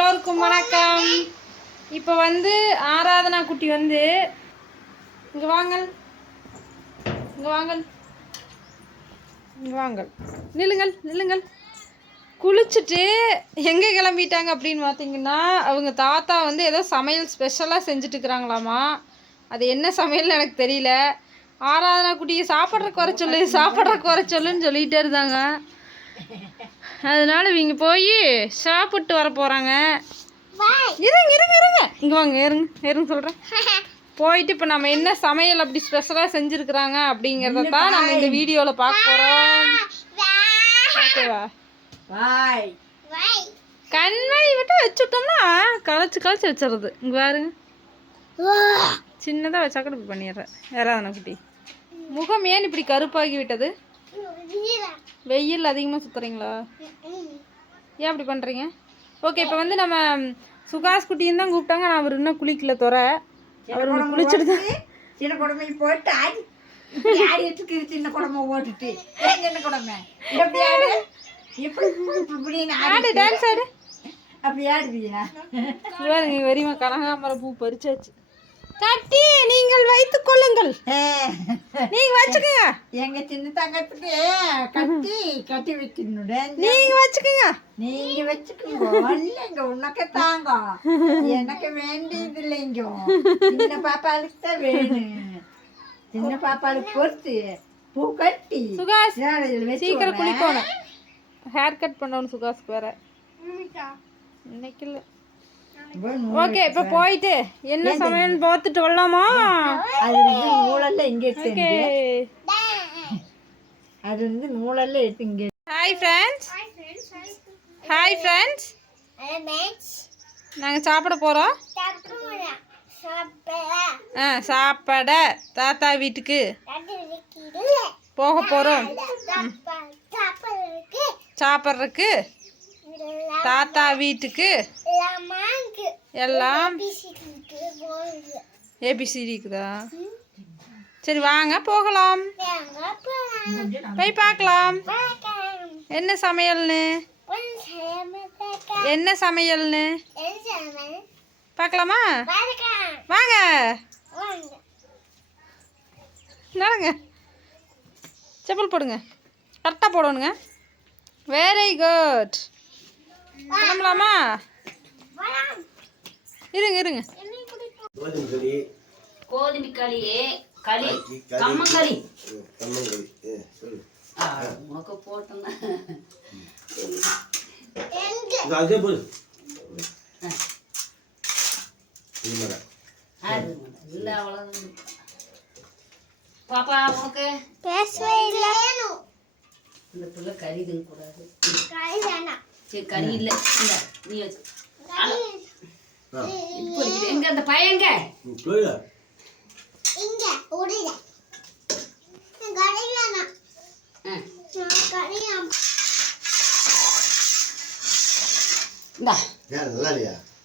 எல்லோருக்கும் வணக்கம். இப்போ வந்து ஆராதனா குட்டி வந்து இங்கே வாங்கல் நில்லுங்கள் நில்லுங்கள். குளிச்சுட்டு எங்கே கிளம்பிட்டாங்க அப்படின்னு பார்த்தீங்கன்னா, அவங்க தாத்தா வந்து ஏதோ சமையல் ஸ்பெஷலாக செஞ்சுட்டுருக்குறாங்களாமா. அது என்ன சமையல்னு எனக்கு தெரியல. ஆராதனா குட்டியை சாப்பிட்ற குறை சொல்லுன்னு சொல்லிகிட்டே இருந்தாங்க. அதனால இவங்க போய் சாப்பிட்டு வர போகிறாங்க. இருங்க இங்கே வாங்க, இருங்க சொல்கிறேன். போயிட்டு இப்போ நம்ம என்ன சமையல் அப்படி ஸ்பெஷலாக செஞ்சுருக்குறாங்க அப்படிங்கிறத தான் நம்ம இந்த வீடியோவில் பார்க்க போகிறோம். ஓகேவா? கண்மை விட்டு வச்சுட்டோம்னா களைச்சி வச்சிடுறது. இங்கே பாருங்க, சின்னதாக வச்சா கூட இப்படி பண்ணிடுறேன். யாராவது குட்டி முகம் ஏன் இப்படி கருப்பாகி விட்டது? வெயில் அதிகமாக சுற்றுறீங்களா? ஏன் அப்படி பண்ணுறீங்க? ஓகே, இப்போ வந்து நம்ம சுகாஸ் குட்டியும் தான் கூப்பிட்டாங்க. நான் அவர் இன்னும் குளிக்கல தோற. அவர் ஒன்று குளிச்சுட்டு சின்ன குடமை போட்டு ஆடி வச்சுக்கு சின்ன குடமை ஓட்டுட்டு சின்ன குடமை எப்படி ஆடு இப்படி ஆடு டான்ஸ் ஆடு அப்படி ஆடுவீங்களா? இங்கே வரிமா கனகாமரம் பூ பறிச்சாச்சு. கட்டி நீங்கள் வைத்துக் கொள்ளுங்கள், நீங்க வச்சுக்கோங்க. எங்க சின்ன தங்கத்துக்கு கட்டி வைக்கணும். நீங்க வச்சுக்கோங்க, நீங்க வச்சுக்கோங்க. இல்லைங்க உனக்கு தாங்க, எனக்கு வேண்டியது இல்லைங்க. சின்ன பாப்பாளுக்கு தான் வேணும். சின்ன பாப்பாளுக்கு பொறுத்து பூ கட்டி. சுகாஸ் சீக்கிரம் குளிக்கணும், ஹேர் கட் பண்ணணும் சுகாஸ்க்கு வேற. இன்னைக்கு இல்லை. ஓகே, இப்போ போயிட்டு என்ன சமையல் பார்த்துட்டு வரலாமா? அது வந்து நூலல்ல இங்கே இருக்கு. அது வந்து நூலல்ல எடுத்து இங்கே. ஹாய் ஃப்ரெண்ட்ஸ், நாங்கள் சாப்பிட போகிறோம். சாப்பிட தாத்தா வீட்டுக்கு போக போகிறோம். சாப்பிட்றதுக்கு தாத்தா வீட்டுக்கு எல்லாம் ஏபிசிடி இருக்குதா? சரி வாங்க போகலாம், போய் பார்க்கலாம் என்ன சமையல்னு பார்க்கலாமா? வாங்க நடங்க, செப்பல் போடுங்க, கரெக்டாக போடணுங்க. Very good. கிளம்பலாமா? இருங்க. கோதுமை களி கம்மங்களி உனக்கு போட்டோம். இல்லை அவ்வளோதான். பாப்பா உனக்கு பேசவே இல்லை. இந்த பிள்ளை கறி திங்கக்கூடாது. சரி கறி இல்லை, இல்லை நீ வச்சு. எங்க அந்த பையங்க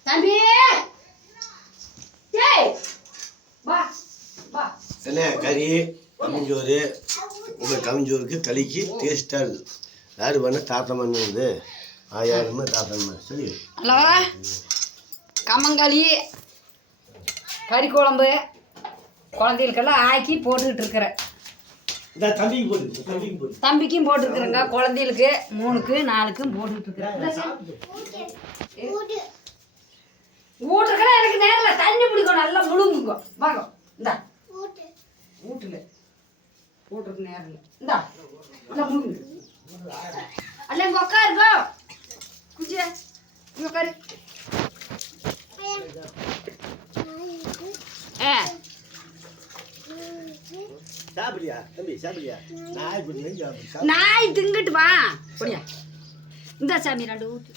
தம்பி கறி கம்மிஞ்சோறு. உங்கள் கம்மிஞ்சோருக்கு களிக்கு டேஸ்டாக இருக்குது. யார் பண்ண தாத்தா பண்ணுது? யாருமே தாத்தா சரி. ஹலோ, கம்மங்களி கறி குழம்பு குழந்தைகளுக்கெல்லாம் ஆக்கி போட்டுக்கிட்டு இருக்கிறேன். தம்பிக்கும் போட்டுருக்குறேங்க. குழந்தைகளுக்கு 3க்கு 4க்கும் போட்டுக்கிட்டு இருக்கிறேன். ஊட்டுக்கெல்லாம் எனக்கு நேரில் தண்ணி பிடிக்கும், நல்லா முழுங்குங்க. வாங்க இந்தா ஊட்டுல ஊட்டுருக்கு நேரில் இந்தா நல்லா முழுங்கு. அல்ல இங்கே உட்காருக்கோ குச்சியா, இங்கே உட்காரு. நாய் திங்கிட்டு வா பொடியா. இந்த சாமி 2 ஊட்டு.